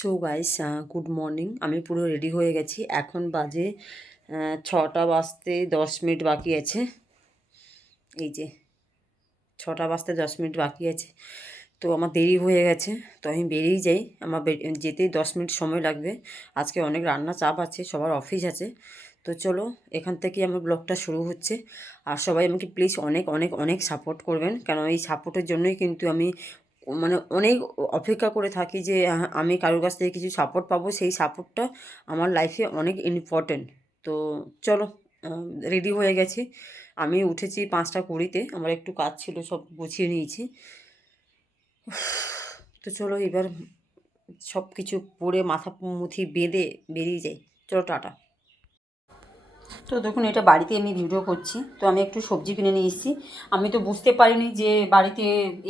So guys good morning আমি পুরো ready হয়ে গেছি। এখন বাজে ছটা বাজতে দশ মিনিট বাকি আছে। এই যে, ছটা বাজতে দশ মিনিট বাকি আছে। তো আমার দেরি হয়ে গেছে, তো আমি বেরিয়ে যাই। আমার যেতে দশ মিনিট সময় লাগবে। আজকে অনেক রান্না চাপ আছে, সবার অফিস আছে। তো চলো, এখান থেকে আমার ব্লগটা শুরু হচ্ছে। আর সবাই আমাকে প্লিজ অনেক অনেক অনেক সাপোর্ট করবেন। কারণ এই সাপোর্টের জন্যই কিন্তু আমি মানে অনেক অপেক্ষা করে থাকি যে আমি কারোর কাছ থেকে কিছু সাপোর্ট পাবো। সেই সাপোর্টটা আমার লাইফে অনেক ইম্পর্টেন্ট তো চলো রেডি হয়ে গেছি। আমি উঠেছি পাঁচটা কুড়িতে। আমার একটু কাজ ছিল, সব গুছিয়ে নিয়েছি। তো চলো, এবার সব কিছু পরে মাথা মুথি বেঁধে বেরিয়ে যাই। চলো, টাটা। তো দেখুন, এটা বাড়িতে আমি ভিডিও করছি, তো আমি একটু সবজি কিনে নিয়ে এসেছি। আমি তো বুঝতে পারিনি যে বাড়িতে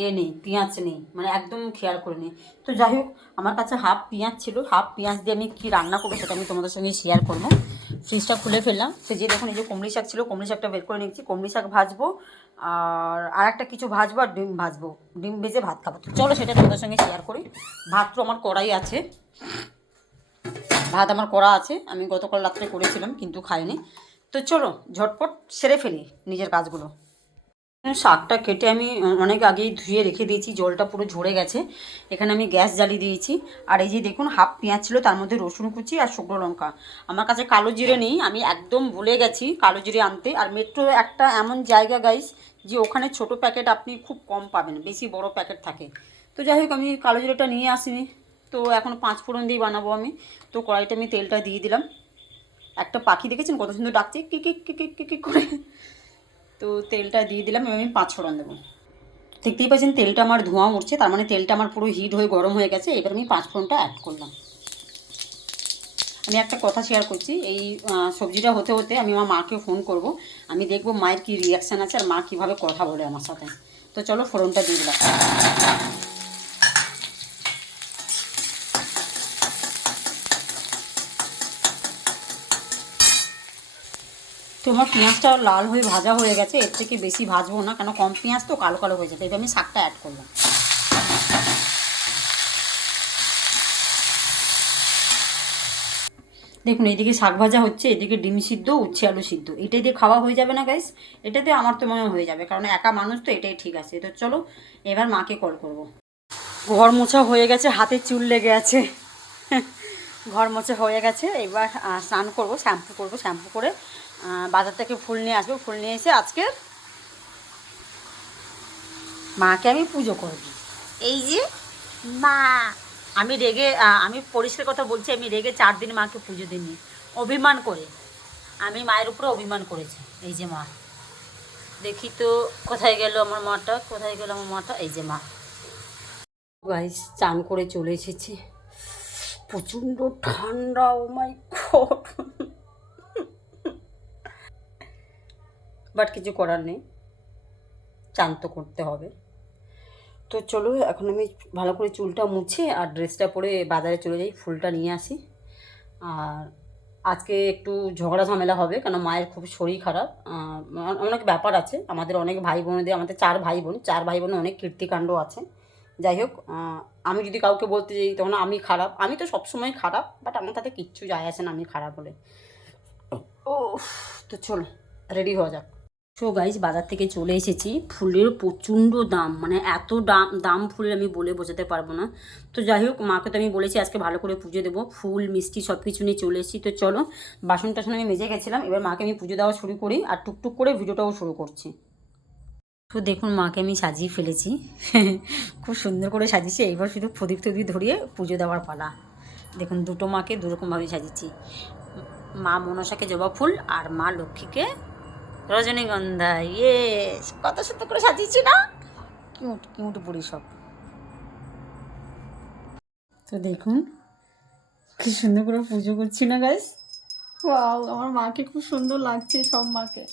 এ নেই, পেঁয়াজ নেই মানে একদম খেয়াল করিনি। তো যাই হোক, আমার কাছে হাফ পেঁয়াজ ছিল, হাফ পেঁয়াজ দিয়ে আমি কী রান্না করব সেটা আমি তোমাদের সঙ্গে শেয়ার করব। ফ্রিজটা খুলে ফেললাম সে যে দেখুন, এই যে কুমড়ি শাক ছিল কুমড়ি শাকটা বের করে নিচ্ছি কুমড়ি শাক ভাজবো, আর আর একটা কিছু ভাজবো আর ডিম ভাজবো। ডিম ভেজে ভাত খাব। চলো সেটা তোমাদের সঙ্গে শেয়ার করি। ভাত তো আমার কড়াই আছে। ভাত আমার করা আছে। আমি গতকাল রাত্রে করেছিলাম, কিন্তু খাইনি। তো চলো, ঝটপট সেরে ফেলি নিজের কাজগুলো। শাকটা কেটে আমি অনেক আগেই ধুয়ে রেখে দিয়েছি, জলটা পুরো ঝরে গেছে। এখানে আমি গ্যাস জ্বালিয়ে দিয়েছি। আর এই যে দেখুন, হাফ পেঁয়াজ ছিল, তার মধ্যে রসুন কুচি আর শুকনো লঙ্কা। আমার কাছে কালো জিরে নেই, আমি একদম ভুলে গেছি কালো জিরে আনতে। আর মেট্রো একটা এমন জায়গা গাইস যে ওখানে ছোট প্যাকেট আপনি খুব কম পাবেন, বেশি বড় প্যাকেট থাকে। তো যাই হোক, আমি কালো জিরেটা নিয়ে আসিনি। তো এখন পাঁচ ফোড়ন দিয়ে বানাবো আমি। তো কড়াইতে আমি তেলটা দিয়ে দিলাম। একটা পাখি দেখেছেন? কত সুন্দর ডাকছে, কি কি কি কি কি করে? তো তেলটা দিয়ে দিলাম আমি পাঁচ ফোড়ন দেবো। দেখতেই পাচ্ছেন, তেলটা আমার ধোঁয়া উঠছে তার মানে তেলটা আমার পুরো হিট হয়ে গরম হয়ে গেছে, এবার আমি পাঁচ ফোড়নটা অ্যাড করলাম। আমি একটা কথা শেয়ার করছি, এই সবজিটা হতে হতে আমি আমার মাকে ফোন করব, আমি দেখব মায়ের কী রিয়াকশান আছে আর মা কীভাবে কথা বলে আমার সাথে। তো চলো ফোড়নটা দিয়ে দিলাম। তো আমার পেঁয়াজটা লাল হয়ে ভাজা হয়ে গেছে, এর থেকে বেশি ভাজবো না, কেন কম পেঁয়াজ তো কালো কালো হয়ে যাবে এবার আমি শাকটা অ্যাড করলাম। দেখুন, এইদিকে শাক ভাজা হচ্ছে, এদিকে ডিম সিদ্ধ, উচ্ছে আলু সিদ্ধ। এটাই দিয়ে খাওয়া হয়ে যাবে না গাইস এটাতে আমার তো মনে হয়ে যাবে, কারণ একা মানুষ তো এটাই ঠিক আছে। তো চলো, এবার মাকে কল করব। ঘর মোছা হয়ে গেছে, হাতে চুল লেগে আছে। ঘর মোছা হয়ে গেছে এবার স্নান করব শ্যাম্পু করব শ্যাম্পু করে বাজার থেকে ফুল নিয়ে আসব। ফুল নিয়ে এসে আজকে মাকে আমি পুজো করব। এই যে মা। আমি রেগে আমি পরিষ্কার কথা বলছি আমি রেগে চার দিন মাকে পুজো দিইনি। অভিমান করে। আমি মায়ের উপরে অভিমান করেছি। এই যে মা। দেখি তো কোথায় গেল আমার মাটা কোথায় গেল আমার মাটা? এই যে মা। গাইস চান করে চলে এসেছি। প্রচণ্ড ঠান্ডা, ও মাই গড। বাট কিছু করার নেই। চান তো করতে হবে। তো চলো, এখন আমি ভালো করে চুলটা মুছে আর ড্রেসটা পরে বাজারে চলে যাই, ফুলটা নিয়ে আসি। আর আজকে একটু ঝগড়া ঝামেলা হবে, কেন মায়ের খুব শরীর খারাপ। অনেক ব্যাপার আছে। আমাদের অনেক ভাই বোনেদের, আমাদের চার ভাই বোন, চার ভাই বোনে অনেক কীর্তিকাণ্ড আছে। যাই হোক আমি যদি কাউকে বলতে যাই তখন আমি খারাপ। আমি তো সবসময় খারাপ বাট আমার তাতে কিচ্ছু যায় আসে না আমি খারাপ বলে। ও। তো চলো রেডি হওয়া যাক। সো গাইজ বাজার থেকে চলে এসেছি। ফুলের প্রচণ্ড দাম মানে এত দাম দাম ফুলের আমি বলে বোঝাতে পারব না। তো যাই হোক মাকে তো আমি বলেছি আজকে ভালো করে পুজো দেবো। ফুল মিষ্টি সব কিছু নিয়ে চলে এসেছি। তো চলো বাসন টাসন আমি মেজে গেছিলাম। এবার মাকে আমি পুজো দেওয়া শুরু করি আর টুকটুক করে ভিডিওটাও শুরু করছি। তো দেখুন, মাকে আমি সাজিয়ে ফেলেছি। খুব সুন্দর করে সাজিয়েছি। এইবার শুধু প্রদীপ টদীপ ধরিয়ে পুজো দেওয়ার পালা। দেখুন, দুটো মাকে দুরকমভাবে সাজিয়েছি। মা মনসাকে জবা ফুল আর মা লক্ষ্মীকে রজনীগন্ধা। ইয়ে কত সুন্দর করে সাজিয়েছি না? কিউট কিউট বুড়ি সব। তো দেখুন, কি সুন্দর করে পুজো করছি না গাইস আমার মাকে খুব সুন্দর লাগছে সব মাকে।